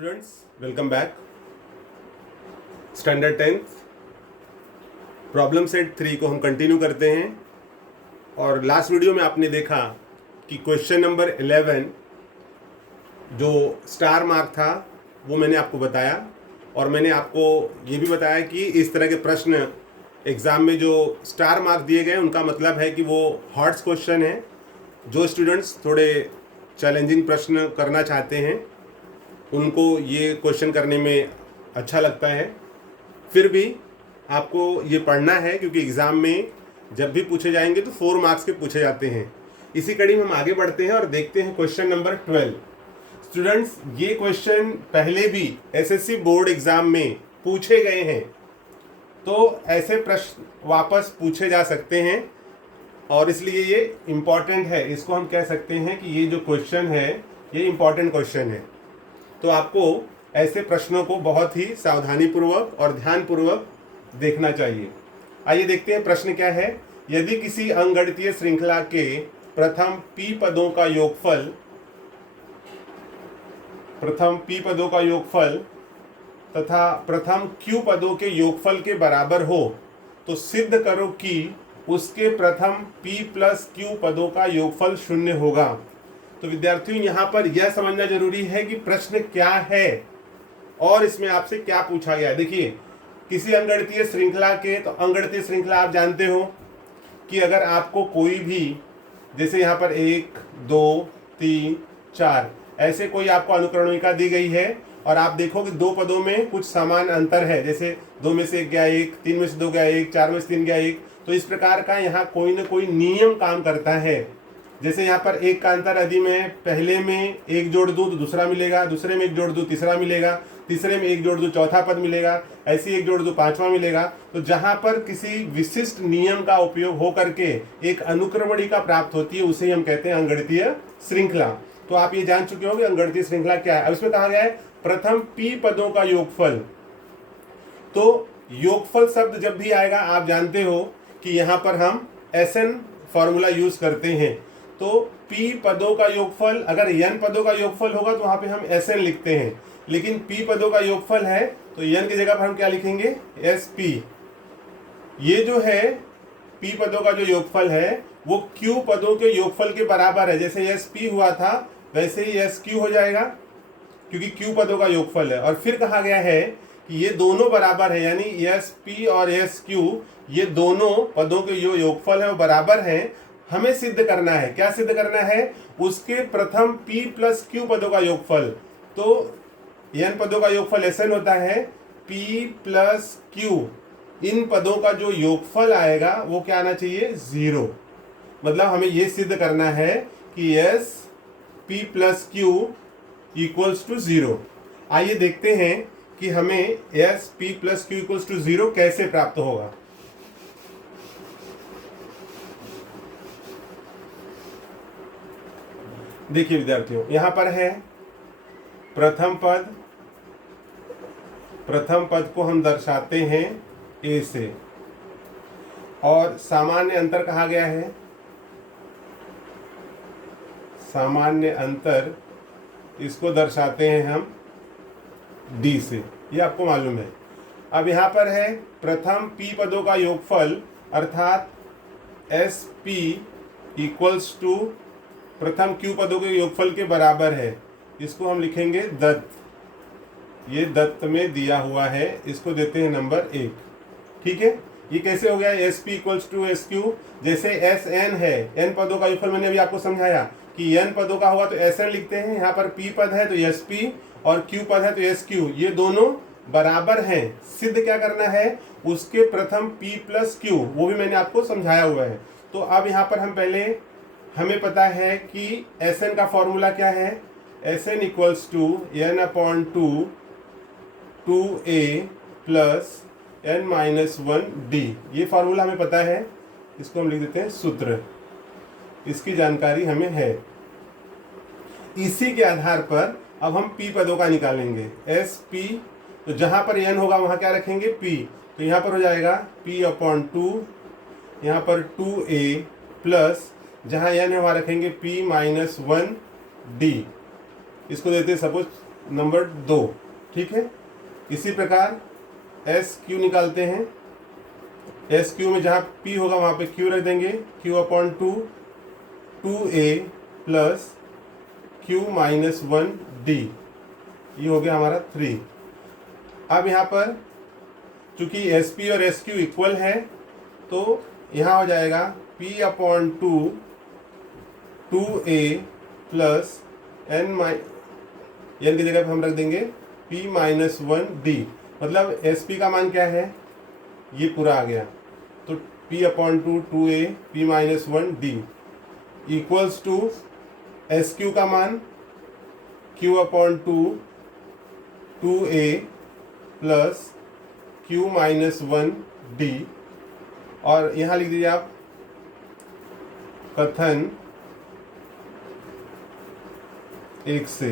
Students, welcome back. Standard 10th problem set 3 को हम continue करते हैं। और लास्ट वीडियो में आपने देखा कि क्वेश्चन नंबर 11 जो स्टार मार्क था वो मैंने आपको बताया, और मैंने आपको ये भी बताया कि इस तरह के प्रश्न एग्ज़ाम में जो स्टार मार्क दिए गए उनका मतलब है कि वो हॉट्स क्वेश्चन है। जो स्टूडेंट्स थोड़े चैलेंजिंग प्रश्न करना चाहते हैं उनको ये क्वेश्चन करने में अच्छा लगता है। फिर भी आपको ये पढ़ना है क्योंकि एग्ज़ाम में जब भी पूछे जाएंगे तो 4 मार्क्स के पूछे जाते हैं। इसी कड़ी में हम आगे बढ़ते हैं और देखते हैं क्वेश्चन नंबर 12। स्टूडेंट्स, ये क्वेश्चन पहले भी एसएससी बोर्ड एग्ज़ाम में पूछे गए हैं, तो ऐसे प्रश्न वापस पूछे जा सकते हैं और इसलिए ये इम्पॉर्टेंट है। इसको हम कह सकते हैं कि ये जो क्वेश्चन है ये इम्पॉर्टेंट क्वेश्चन है। तो आपको ऐसे प्रश्नों को बहुत ही सावधानीपूर्वक और ध्यानपूर्वक देखना चाहिए। आइए देखते हैं प्रश्न क्या है। यदि किसी अंकगणितीय श्रृंखला के प्रथम p पदों का योगफल तथा प्रथम q पदों के योगफल के बराबर हो तो सिद्ध करो कि उसके प्रथम p प्लस q पदों का योगफल 0 होगा। तो विद्यार्थियों, यहाँ पर यह समझना जरूरी है कि प्रश्न क्या है और इसमें आपसे क्या पूछा गया है। देखिए, किसी अंकगणितीय श्रृंखला के, तो अंकगणितीय श्रृंखला आप जानते हो कि अगर आपको कोई भी, जैसे यहाँ पर 1 2 3 4 ऐसे कोई आपको अनुक्रमणिका दी गई है और आप देखो कि 2 पदों में कुछ समान अंतर है, जैसे 2 में से 1 गया 1, 3 में से 2 गया 1, 4 में से 3 गया 1, तो इस प्रकार का यहाँ कोई ना कोई नियम काम करता है। जैसे यहाँ पर 1 का अंतर यदि मैं पहले में 1 जोड़ दूँ तो दूसरा मिलेगा, दूसरे में 1 जोड़ दूँ तीसरा मिलेगा, तीसरे में 1 जोड़ दूँ चौथा पद मिलेगा, ऐसे 1 जोड़ दूँ पांचवा मिलेगा। तो जहाँ पर किसी विशिष्ट नियम का उपयोग हो करके एक अनुक्रमणिका प्राप्त होती है उसे हम कहते हैं अंकगणितीय श्रृंखला। तो आप ये जान चुके हो कि अंकगणितीय श्रृंखला क्या है। अब इसमें कहा गया है प्रथम p पदों का योगफल। तो योगफल शब्द जब भी आएगा आप जानते हो कि यहाँ पर हम SN फॉर्मूला यूज करते हैं। तो p पदों का योगफल, अगर n पदों का योगफल होगा तो वहां पे हम SN लिखते हैं, लेकिन p पदों का योगफल है तो n की जगह पर हम क्या लिखेंगे, SP। ये जो है p पदों का जो योगफल है वो q पदों के योगफल के बराबर है। जैसे SP हुआ था वैसे ही SQ हो जाएगा क्योंकि q पदों का योगफल है। और फिर कहा गया है कि ये दोनों बराबर है, यानी SP और SQ ये दोनों पदों के जो योगफल है वो बराबर है। हमें सिद्ध करना है, क्या सिद्ध करना है, उसके प्रथम p प्लस q पदों का योगफल। तो n पदों का योगफल SN होता है, p प्लस q इन पदों का जो योगफल आएगा वो क्या आना चाहिए, 0। मतलब हमें ये सिद्ध करना है कि s p plus q equals to 0। आइए देखते हैं कि हमें s p plus q equals to 0 कैसे प्राप्त होगा। देखिए विद्यार्थियों, यहाँ पर है प्रथम पद को हम दर्शाते हैं a से, और सामान्य अंतर कहा गया है, सामान्य अंतर इसको दर्शाते हैं हम d से, ये आपको मालूम है। अब यहाँ पर है प्रथम p पदों का योगफल अर्थात SP इक्वल्स टू प्रथम q पदों के योगफल के बराबर है। इसको हम लिखेंगे दत्त। ये दत्त में दिया हुआ है, इसको देते हैं नंबर 1। ठीक है, ये कैसे हो गया, SP इक्वल्स टू SQ। जैसे SN है, n पदों का योगफल मैंने अभी आपको समझाया कि n पदों का होगा तो SN लिखते हैं। यहाँ पर p पद है तो SP और q पद है तो SQ, ये दोनों बराबर हैं। सिद्ध क्या करना है, उसके प्रथम p प्लस q, वो भी मैंने आपको समझाया हुआ है। तो अब यहाँ पर हम पहले, हमें पता है कि SN का फॉर्मूला क्या है, SN equals to n/2 2a plus n-1d। ये फार्मूला हमें पता है, इसको हम लिख देते हैं सूत्र। इसकी जानकारी हमें है। इसी के आधार पर अब हम p पदों का निकालेंगे। SP, तो जहां पर n होगा वहां क्या रखेंगे, p। तो यहाँ पर हो जाएगा p/2, यहाँ पर 2a प्लस जहाँ n है वहाँ रखेंगे p-1d। इसको देते हैं सपोज नंबर 2, ठीक है। इसी प्रकार एस क्यू निकालते हैं। एस क्यू में जहाँ पी होगा वहाँ पे क्यू रख देंगे, Q upon 2, 2a plus Q minus 1d, ये हो गया हमारा 3। अब यहाँ पर चूंकि एस पी और एस क्यू इक्वल है तो यहाँ हो जाएगा p upon 2, 2a plus N की जगह पे हम रख देंगे p माइनस 1d। मतलब एस पी का मान क्या है, ये पूरा आ गया, तो p upon 2, 2a p minus 1d equals to S Q का मान q upon 2, 2a plus q minus 1d, और यहाँ लिख दीजिए आप कथन 1 से।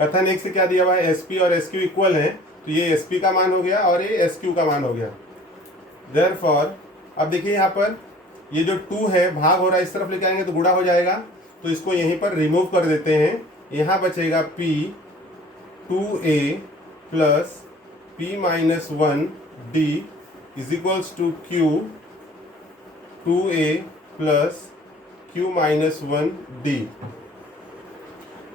कथन 1 से क्या दिया हुआ है, एस पी और एस क्यू इक्वल है, तो ये एस पी का मान हो गया और ये एस क्यू का मान हो गया। देयरफॉर अब देखिए यहाँ पर ये जो 2 है भाग हो रहा है, इस तरफ लेके आएंगे तो गुणा हो जाएगा, तो इसको यहीं पर रिमूव कर देते हैं। यहाँ बचेगा p 2a plus p minus 1d is equals to q 2a plus q minus 1d।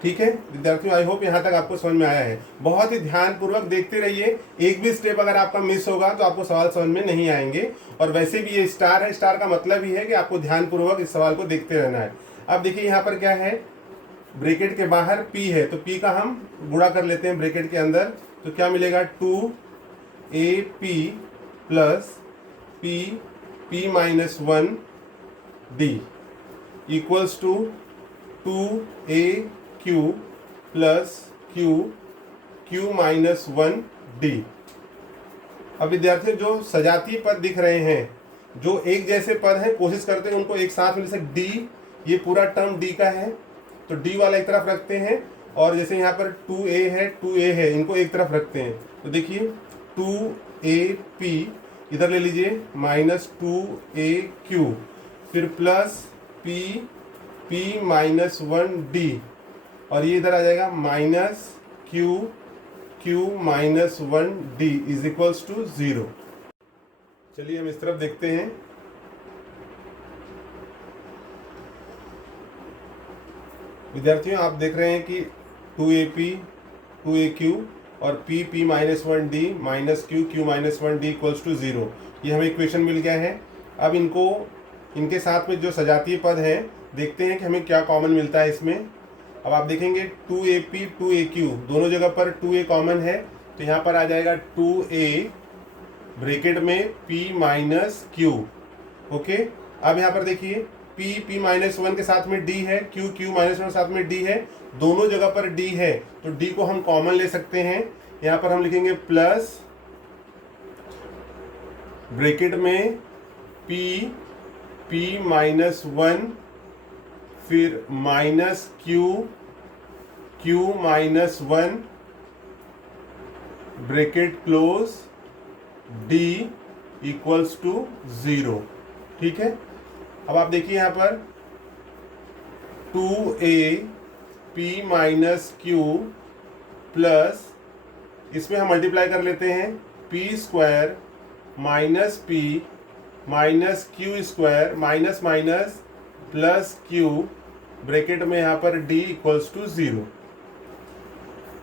ठीक है विद्यार्थियों, आई होप यहाँ तक आपको समझ में आया है। बहुत ही ध्यानपूर्वक देखते रहिए, एक भी स्टेप अगर आपका मिस होगा तो आपको सवाल समझ में नहीं आएंगे। और वैसे भी ये स्टार है, स्टार का मतलब ही है कि आपको ध्यानपूर्वक इस सवाल को देखते रहना है। अब देखिए यहाँ पर क्या है, ब्रैकेट के बाहर p है, तो p का हम गुणा कर लेते हैं ब्रैकेट के अंदर, तो क्या मिलेगा 2ab plus p minus 1d equals to 2aq plus q minus 1d। अब विद्यार्थियों जो सजातीय पद दिख रहे हैं, जो एक जैसे पद हैं, कोशिश करते हैं उनको एक साथ में, जैसे d, ये पूरा टर्म d का है तो d वाला एक तरफ रखते हैं, और जैसे यहाँ पर 2a है इनको एक तरफ रखते हैं। तो देखिए 2ap इधर ले लीजिए माइनस 2aq, फिर प्लस p माइनस 1d, और ये इधर आ जाएगा minus q minus 1d is equals to 0। चलिए हम इस तरफ देखते हैं। विद्यार्थियों आप देख रहे हैं कि 2ap 2aq और p minus 1d minus q minus 1d equals to 0, ये हमें इक्वेशन मिल गया है। अब इनके साथ में जो सजातीय पद हैं देखते हैं कि हमें क्या कॉमन मिलता है इसमें। अब आप देखेंगे 2ap 2aq दोनों जगह पर 2a कॉमन है, तो यहाँ पर आ जाएगा 2a ब्रैकेट में p माइनस q। ओके, अब यहाँ पर देखिए p माइनस 1 के साथ में d है, q माइनस 1 के साथ में d है, दोनों जगह पर d है, तो d को हम कॉमन ले सकते हैं। यहाँ पर हम लिखेंगे प्लस ब्रैकेट में p माइनस 1 फिर minus q minus 1 bracket close d equals to 0। ठीक है, अब आप देखिए यहाँ पर 2a p minus q plus, इसमें हम मल्टीप्लाई कर लेते हैं, p square minus p minus q square minus minus plus q bracket में यहाँ पर d इक्वल्स टू 0।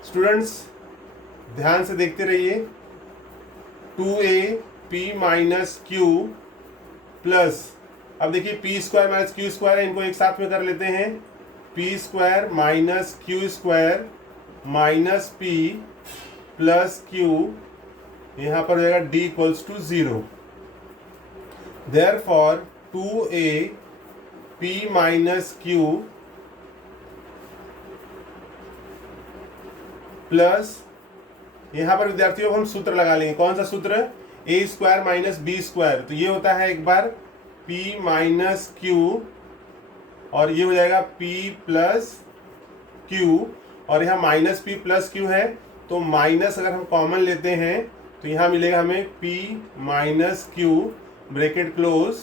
स्टूडेंट्स ध्यान से देखते रहिए, 2a p minus q plus, अब देखिए p square minus q square है, इनको एक साथ में कर लेते हैं, p square minus q square minus p plus q, यहाँ पर हो जाएगा d equals to 0। Therefore 2a p minus q plus, यहाँ पर विद्यार्थियों हम सूत्र लगा लेंगे। कौन सा सूत्र, a square minus B square, तो ये होता है एक बार p माइनस q और ये हो जाएगा p प्लस q, और यहाँ माइनस p प्लस q है, तो माइनस अगर हम कॉमन लेते हैं तो यहाँ मिलेगा हमें p minus q bracket close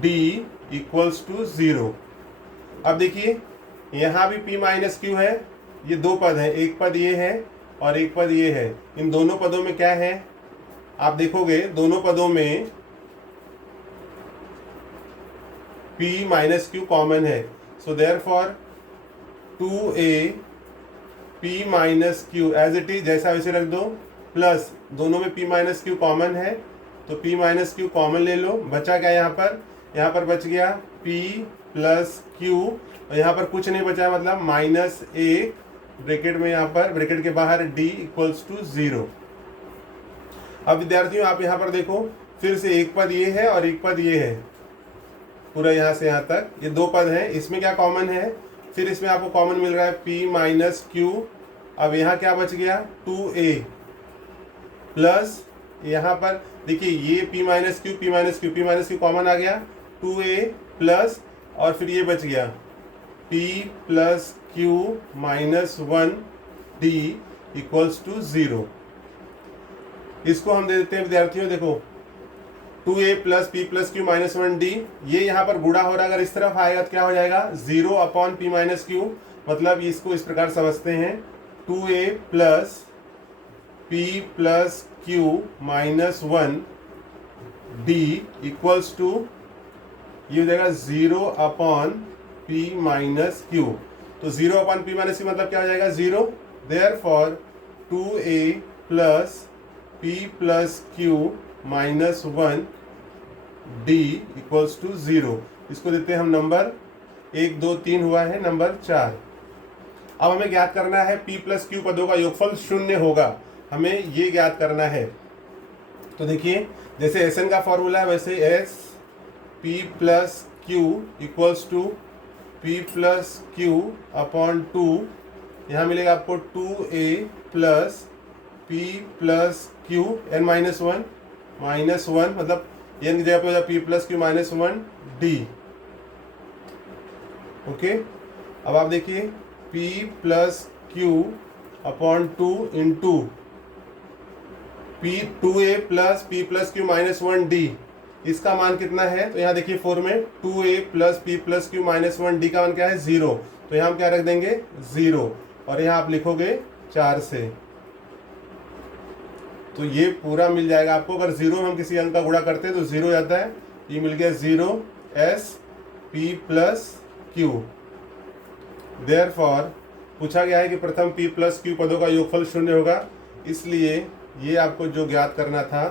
d equals to 0। अब देखिए यहाँ भी p माइनस q है, ये दो पद हैं, एक पद ये है और एक पद ये है। इन दोनों पदों में क्या है, आप देखोगे दोनों पदों में p माइनस क्यू कॉमन है। So therefore 2a p minus Q as it is जैसा वैसे रख दो, प्लस दोनों में p माइनस क्यू कॉमन है तो p माइनस क्यू कॉमन ले लो। बचा क्या यहाँ पर बच गया p प्लस क्यू, और यहाँ पर कुछ नहीं बचा, मतलब माइनस एक ब्रैकेट में, यहाँ पर ब्रैकेट के बाहर d इक्वल्स टू 0। अब विद्यार्थियों आप यहाँ पर देखो, फिर से एक पद ये है और एक पद ये है, पूरा यहाँ से यहाँ तक ये दो पद हैं। इसमें क्या कॉमन है, फिर इसमें आपको कॉमन मिल रहा है p माइनस क्यू। अब यहाँ क्या बच गया 2a प्लस, यहाँ पर देखिए ये p माइनस क्यू कॉमन आ गया, 2a प्लस, और फिर ये बच गया p plus Q minus 1d equals to 0। इसको हम दे देते हैं विद्यार्थियों, देखो 2a plus p plus Q minus 1d, ये यहाँ पर गुणा हो रहा है, अगर इस तरफ आएगा तो क्या हो जाएगा 0 अपॉन p माइनस क्यू। मतलब इसको इस प्रकार समझते हैं 2a plus p plus Q minus 1d equals to, ये हो जाएगा 0 अपॉन p माइनस क्यू। तो 0 अपॉन p माइनस क्यू मतलब क्या हो जाएगा 0। Therefore 2a plus p plus Q minus 1d equals to 0। इसको देते हैं हम नंबर 1 2 3 हुआ है नंबर 4। अब हमें ज्ञात करना है p प्लस क्यू पदों का योगफल 0 होगा, हमें ये ज्ञात करना है। तो देखिए जैसे Sn का फॉर्मूला है वैसे s p plus Q equals to p plus Q upon 2, यहाँ मिलेगा आपको 2a plus p plus Q n minus 1 मतलब n की जगह पे हो जाए p plus Q minus 1d। Okay, अब आप देखिए p plus Q upon 2 into p 2a plus p plus Q minus 1d, इसका मान कितना है, तो यहाँ देखिए 4 में 2a plus p plus Q minus 1d का मान क्या है 0, तो यहाँ हम क्या रख देंगे 0, और यहाँ आप लिखोगे 4 से, तो ये पूरा मिल जाएगा आपको। अगर 0 में हम किसी अंक का गुणा करते हैं तो 0 जाता है, ये मिल गया 0 s p plus Q. Therefore पूछा गया है कि प्रथम p प्लस क्यू पदों का योगफल 0 होगा, इसलिए ये आपको जो ज्ञात करना था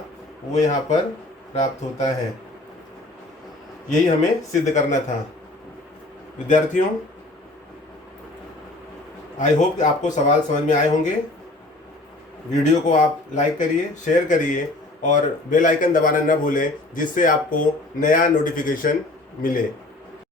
वो यहाँ पर प्राप्त होता है, यही हमें सिद्ध करना था। विद्यार्थियों आई होप आपको सवाल समझ में आए होंगे। वीडियो को आप लाइक करिए, शेयर करिए और बेल आइकन दबाना न भूलें, जिससे आपको नया नोटिफिकेशन मिले।